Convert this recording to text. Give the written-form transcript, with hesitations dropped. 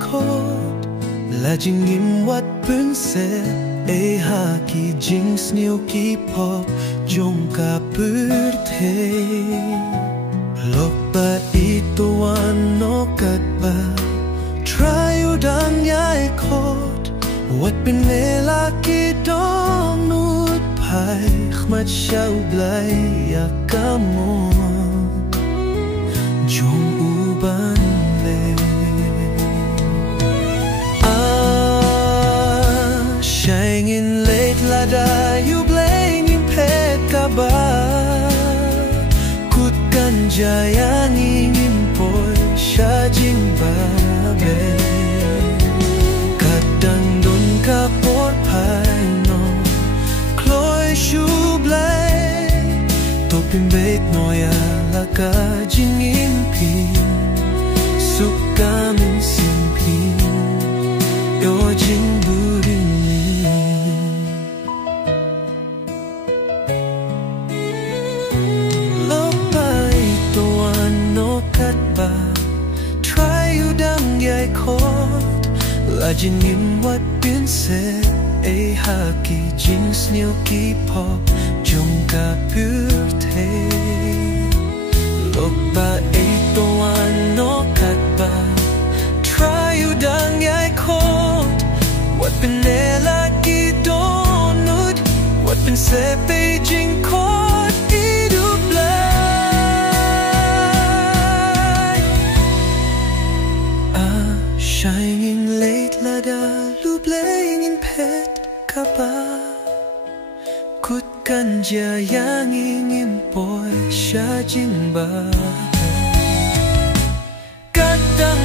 cốt là chỉ nghiêm vật bướng sẽ e ha ki jinx nhiều ki pop trong cả bướt thế lộc ba ito ano kat ba try u dang yai cốt vật bên lê la ki dong nút pai khmat shau blai ya kamon trong u ban Shining late lada you playing in pet kaba Kut kan jaya ngingin poy siya jingba be Kadang dun ka por pai no Kloy shu blay Topin bait noya laka jingin pin Suka min sin pin Yo jing burin là chỉ nhìn vật biến sẽ ấy ha kỳ jeans nhiều kỳ pop trong cả bướt thế lúc ba ấy to anh nó cắt ba try you đang nhai khôn vật bên này là kỳ donut vật bên sẽ Beijing code đi đúp lại shining late lada lu playing in pet kaba kut kan jaya ngingin boy siya jingba kadang